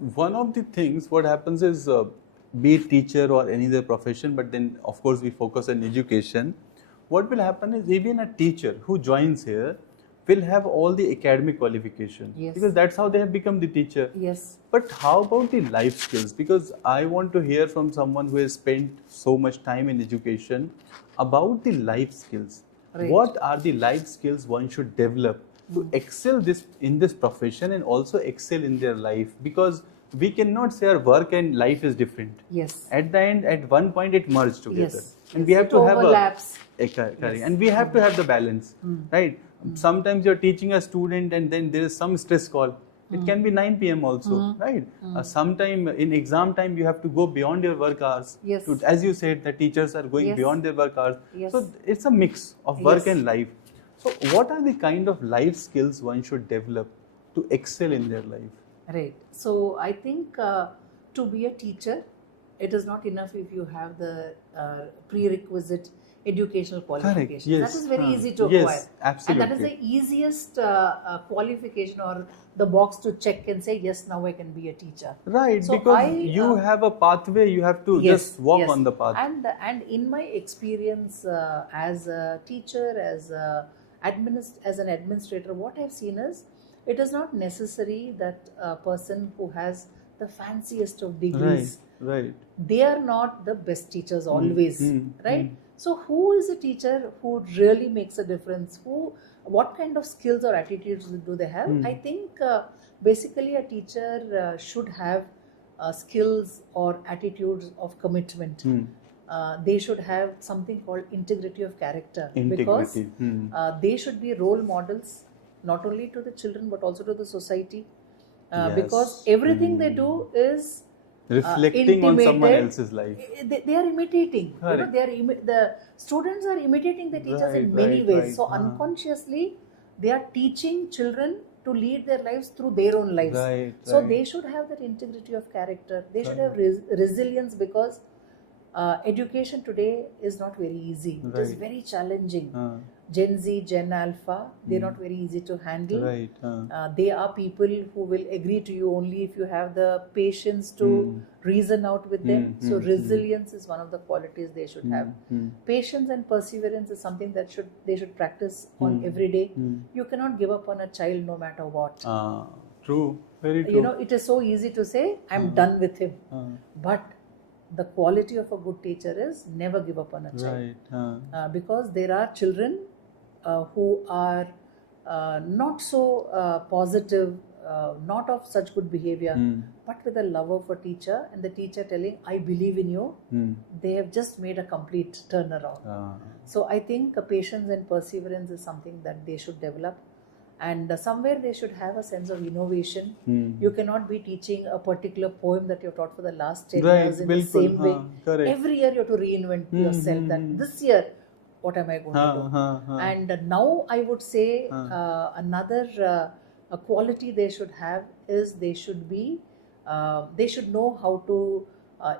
one of the things what happens is, be it teacher or any other profession, but then of course we focus on education. What will happen is even a teacher who joins here will have all the academic qualification, Yes. because that's how they have become the teacher. Yes. But how about the life skills? Because I want to hear from someone who has spent so much time in education about the life skills. Right. What are the life skills one should develop to excel this in this profession and also excel in their life? Because we cannot say our work and life is different. Yes. At the end, at one point, it merged together, Yes. and Yes. we have It to have overlaps. correct. Yes. And we have to have the balance, right? Sometimes you're teaching a student, and then there is some stress call. It can be 9 p.m. also, right? Sometime in exam time, you have to go beyond your work hours. Yes. As you said, the teachers are going Yes. beyond their work hours. Yes. So it's a mix of work Yes. and life. So what are the kind of life skills one should develop to excel in their life? Right. So I think to be a teacher, it is not enough if you have the prerequisite educational qualifications. Yes. That is very easy to Yes, acquire. absolutely. And that is the easiest qualification or the box to check and say, yes, now I can be a teacher. Right, So because you have a pathway, you have to Yes, just walk yes. on the path. And in my experience as a teacher, as an administrator, what I've seen is it is not necessary that a person who has the fanciest of degrees, Right. they are not the best teachers always, right? mm. So who is a teacher who really makes a difference? What kind of skills or attitudes do they have? I think basically a teacher should have skills or attitudes of commitment. They should have something called integrity of character, because they should be role models not only to the children but also to the society, because everything they do is Reflecting on someone intimated. else's life. They are imitating. Correct. The students are imitating the teachers in Right, many right, ways. right. So unconsciously, they are teaching children to lead their lives through their own lives. Right, So right. they should have that integrity of character. They should have resilience, because education today is not very easy. It is Right. very challenging. Gen Z, Gen Alpha, they're not very easy to handle. Right. They are people who will agree to you only if you have the patience to reason out with them. So resilience is one of the qualities they should have. Patience and perseverance is something that they should practice on every day. You cannot give up on a child no matter what. True. Very true. You know, it is so easy to say, I'm done with him. But the quality of a good teacher is never give up on a child. Right. Because there are children who are not so positive, not of such good behavior, but with a love of a teacher, and the teacher telling, I believe in you, they have just made a complete turnaround. So I think patience and perseverance is something that they should develop. And somewhere they should have a sense of innovation. You cannot be teaching a particular poem that you've taught for the last 10 years in the same way. Correct. Every year you have to reinvent yourself, that this year, what am I going to do? And now I would say another quality they should have is they should know how to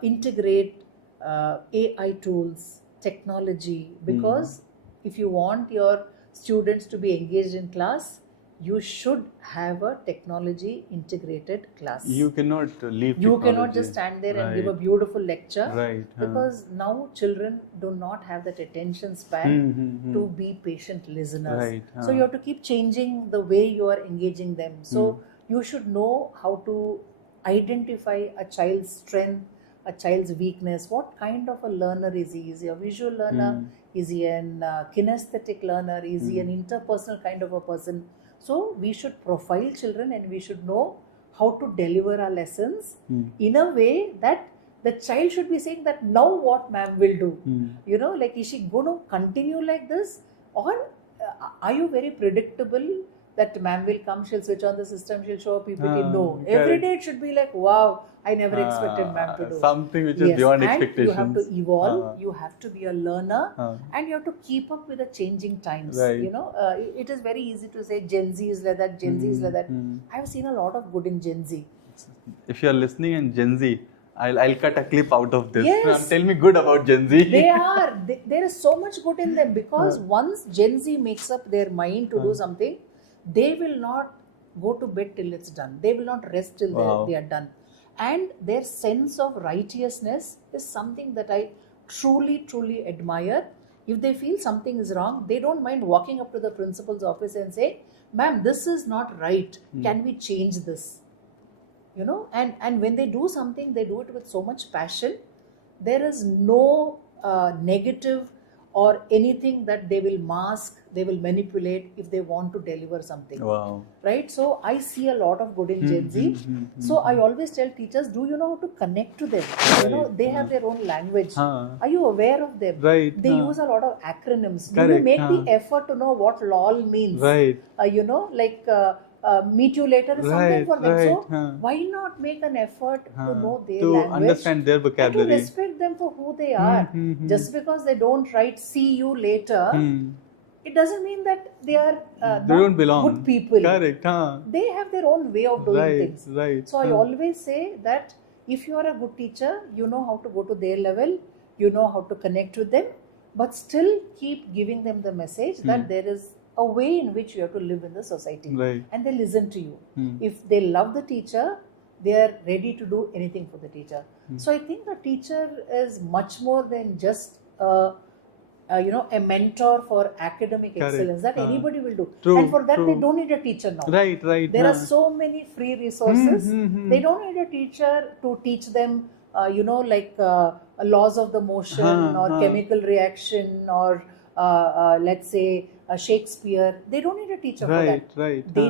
integrate AI tools, technology, because if you want your students to be engaged in class, you should have a technology integrated class. You cannot leave You technology. cannot just stand there and give a beautiful lecture, Right. because now children do not have that attention span to be patient listeners. Right. So you have to keep changing the way you are engaging them. So you should know how to identify a child's strength, a child's weakness. What kind of a learner is he? Is he a visual learner? Is he an kinesthetic learner? Is he an interpersonal kind of a person? So we should profile children, and we should know how to deliver our lessons in a way that the child should be saying that now what ma'am will do. You know, like, is she going to continue like this, or are you very predictable that ma'am will come, she'll switch on the system, she'll show a PPT? No, every day it should be like, wow, I never expected ma'am to do something which is beyond expectations. You have to evolve, you have to be a learner, and you have to keep up with the changing times. Right. You know, it is very easy to say Gen Z is like that, Gen Z is like that. I have seen a lot of good in Gen Z. If you are listening in Gen Z, I'll cut a clip out of this. Yes. Tell me good about Gen Z. There is so much good in them, because once Gen Z makes up their mind to do something, they will not go to bed till it's done. They will not rest till they are done. and their sense of righteousness is something that I truly admire. If they feel something is wrong, they don't mind walking up to the principal's office and say, ma'am, this is not right, can we change this? And when they do something, they do it with so much passion. There is no negative or anything that they will mask, they will manipulate if they want to deliver something. Wow. Right? So I see a lot of good in Gen Z. So I always tell teachers, do you know how to connect to them? They have their own language. Are you aware of them? Right. They use a lot of acronyms. Do you Correct. make the effort to know what LOL means? Right. Meet you later is something for them. Right. So why not make an effort to know their to language? understand their And to vocabulary. respect them for who they are. Just because they don't write see you later, it doesn't mean that they are They don't belong. good people. Correct. They have their own way of doing things. Right. So I always say that if you are a good teacher, you know how to go to their level, you know how to connect with them, but still keep giving them the message that there is a way in which you have to live in the society. Right. And they listen to you. If they love the teacher, they are ready to do anything for the teacher. So I think a teacher is much more than just a mentor for academic excellence that anybody will do. True, and for that, true. they don't need a teacher now. Right. There are so many free resources. They don't need a teacher to teach them, laws of the motion or chemical reaction or let's say Shakespeare. They don't need a teacher for that. Right. They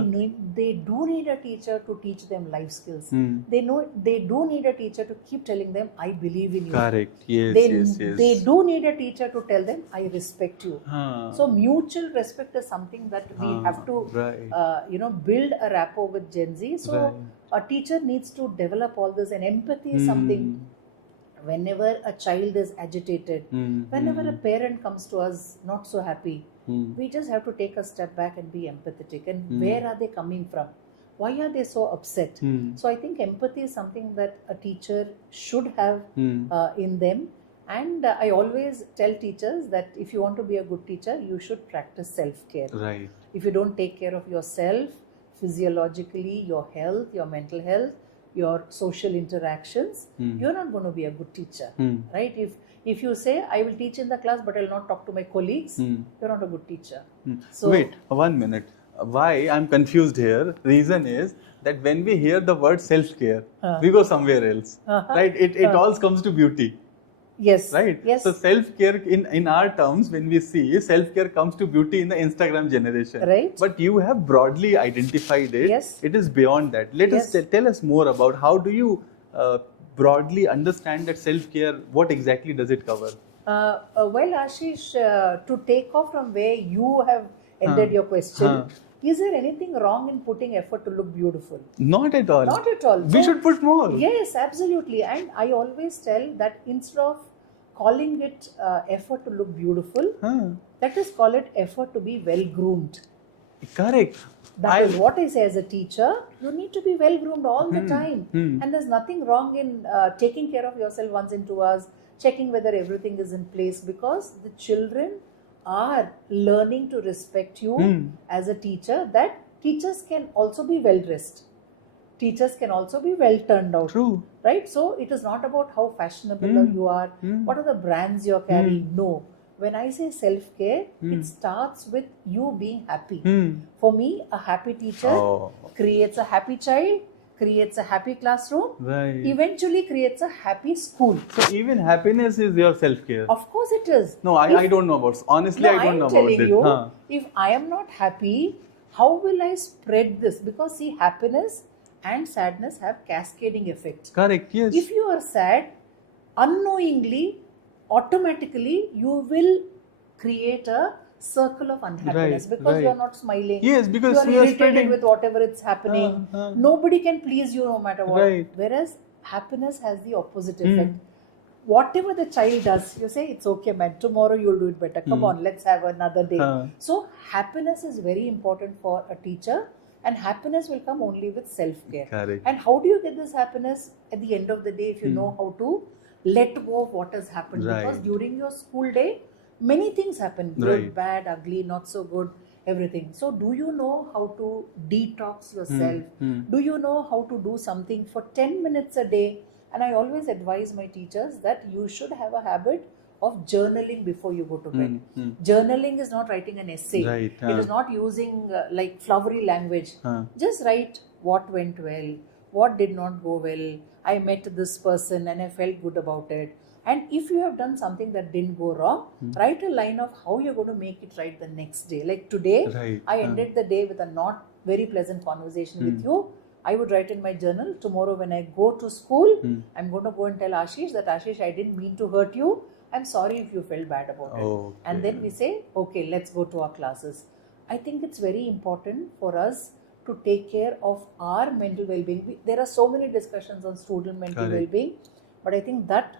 do need a teacher to teach them life skills. They do need a teacher to keep telling them, I believe in you. Correct. Yes. They do need a teacher to tell them, I respect you. So mutual respect is something that we have to build a rapport with Gen Z. So a teacher needs to develop all this, and empathy is something. Whenever a child is agitated, whenever a parent comes to us not so happy, we just have to take a step back and be empathetic. And where are they coming from? Why are they so upset? So I think empathy is something that a teacher should have in them. And I always tell teachers that if you want to be a good teacher, you should practice self-care. Right. If you don't take care of yourself, physiologically, your health, your mental health, your social interactions, you're not going to be a good teacher, right? If you say, I will teach in the class but I'll not talk to my colleagues, you're not a good teacher. So, wait 1 minute. Why I'm confused here? Reason is that when we hear the word self-care, we go somewhere else, right? It all comes to beauty. Yes. Right? Yes. So self-care in our terms, when we see self-care comes to beauty in the Instagram generation. Right. But you have broadly identified it. Yes. It is beyond that. Let us tell us more about how do you broadly understand that self-care, what exactly does it cover? Well, Ashish, to take off from where you have ended your question, is there anything wrong in putting effort to look beautiful? Not at all. Not at all. We should put more. Yes, absolutely. And I always tell that instead of calling it effort to look beautiful, let us call it effort to be well groomed. Correct. That is what I say as a teacher. You need to be well groomed all the time. And there's nothing wrong in taking care of yourself once in 2 hours, checking whether everything is in place, because the children are learning to respect you as a teacher, that teachers can also be well dressed. Teachers can also be well turned out. True. Right? So it is not about how fashionable you are, what are the brands you're carrying. No. When I say self-care, it starts with you being happy. For me, a happy teacher creates a happy child, creates a happy classroom, eventually creates a happy school. So even happiness is your self-care? Of course it is. No, I don't know about it. Honestly, I don't know about it. You, if I am not happy, how will I spread this? Because see, happiness and sadness have cascading effects. Correct, yes. If you are sad, unknowingly, automatically, you will create a circle of unhappiness because you are not smiling. Yes, because you are irritated with whatever is happening. Nobody can please you no matter what. Whereas happiness has the opposite effect. Whatever the child does, you say, it's okay, man, tomorrow you'll do it better. Come on, let's have another day. So happiness is very important for a teacher, and happiness will come only with self-care. Correct. And how do you get this happiness at the end of the day if you know how to let go of what has happened? Because during your school day, many things happen, good, bad, ugly, not so good. everything. So do you know how to detox yourself? Do you know how to do something for 10 minutes a day? And I always advise my teachers that you should have a habit of journaling before you go to bed. Journaling is not writing an essay. Right, It is not using like flowery language. Just write what went well, what did not go well. I met this person and I felt good about it. And if you have done something that didn't go wrong, write a line of how you're going to make it right the next day. Like today, I ended the day with a not very pleasant conversation with you. I would write in my journal, tomorrow when I go to school, I'm going to go and tell Ashish that Ashish, I didn't mean to hurt you. I'm sorry if you felt bad about it. Okay. And then we say, okay, let's go to our classes. I think it's very important for us to take care of our mental well-being. There are so many discussions on student mental well-being, but I think that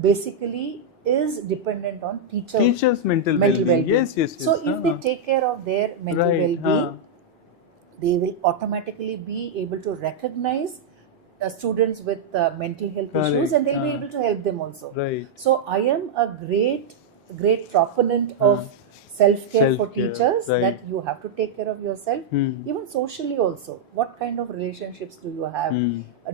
basically is dependent on teachers' mental well-being. Yes. So if they take care of their mental well-being, they will automatically be able to recognize students with mental health issues, and they'll be able to help them also. So I am a great proponent of self-care for teachers, that you have to take care of yourself, even socially also. What kind of relationships do you have?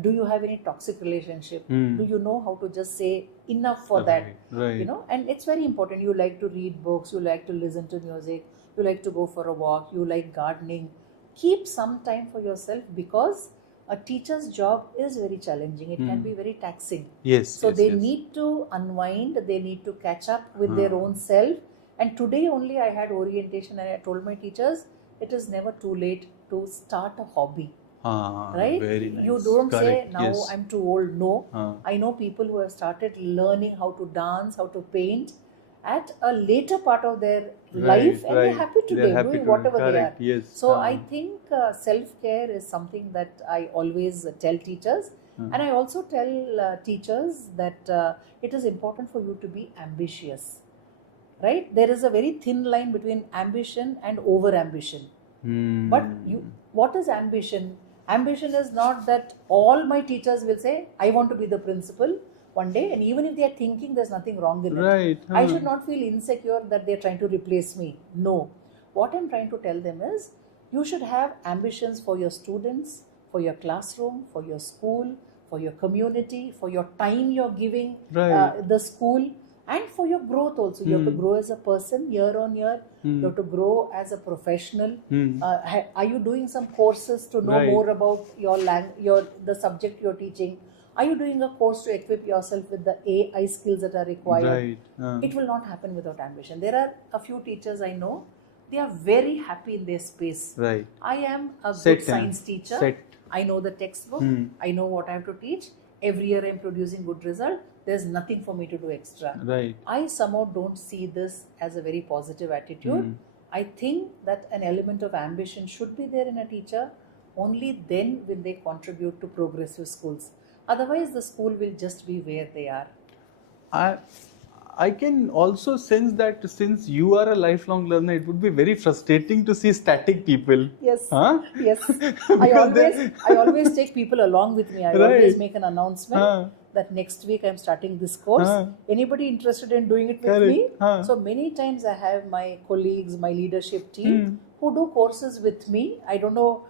Do you have any toxic relationship? Do you know how to just say enough for that? You know, and it's very important. You like to read books, you like to listen to music, you like to go for a walk, you like gardening. Keep some time for yourself, because a teacher's job is very challenging. It can be very taxing. So they need to unwind, they need to catch up with their own self. And today only I had orientation and I told my teachers, it is never too late to start a hobby. Right? Very nice. You don't say, now I'm too old. No. I know people who have started learning how to dance, how to paint at a later part of their life, and they're happy today, doing whatever they are. So I think self-care is something that I always tell teachers, and I also tell teachers that it is important for you to be ambitious. Right? There is a very thin line between ambition and over-ambition. But what is ambition? Ambition is not that all my teachers will say, I want to be the principal one day, and even if they are thinking there's nothing wrong in it, I should not feel insecure that they're trying to replace me. No. What I'm trying to tell them is, you should have ambitions for your students, for your classroom, for your school, for your community, for your time you're giving the school, and for your growth also. You have to grow as a person year on year. You have to grow as a professional. Are you doing some courses to know more about the subject you're teaching? Are you doing a course to equip yourself with the AI skills that are required? It will not happen without ambition. There are a few teachers I know, they are very happy in their space. I am a good science teacher. I know the textbook. I know what I have to teach. Every year I'm producing good result. There's nothing for me to do extra. I somehow don't see this as a very positive attitude. I think that an element of ambition should be there in a teacher. Only then will they contribute to progressive schools. Otherwise, the school will just be where they are. I can also sense that since you are a lifelong learner, it would be very frustrating to see static people. Yes. Yes. I always take people along with me. I always make an announcement that next week I'm starting this course. Anybody interested in doing it with me? So many times I have my colleagues, my leadership team who do courses with me. I don't know,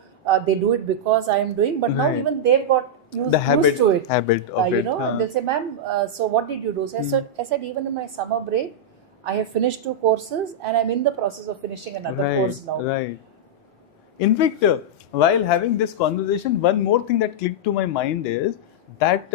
they do it because I am doing, but now even they've got used to it. You know, they'll say, ma'am, so what did you do? So I said, even in my summer break, I have finished 2 courses and I'm in the process of finishing another course now. In fact, while having this conversation, one more thing that clicked to my mind is that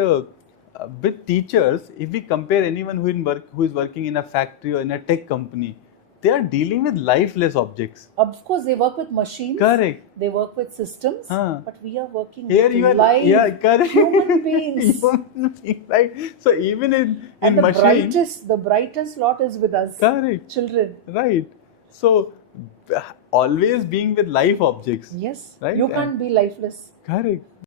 with teachers, if we compare anyone who is working in a factory or in a tech company, they are dealing with lifeless objects. Of course, they work with machines. They work with systems. But we are working with live human beings. Right? So even in machines, the brightest lot is with us. Children. Right. So always being with live objects. Yes. Right? You can't be lifeless. Correct.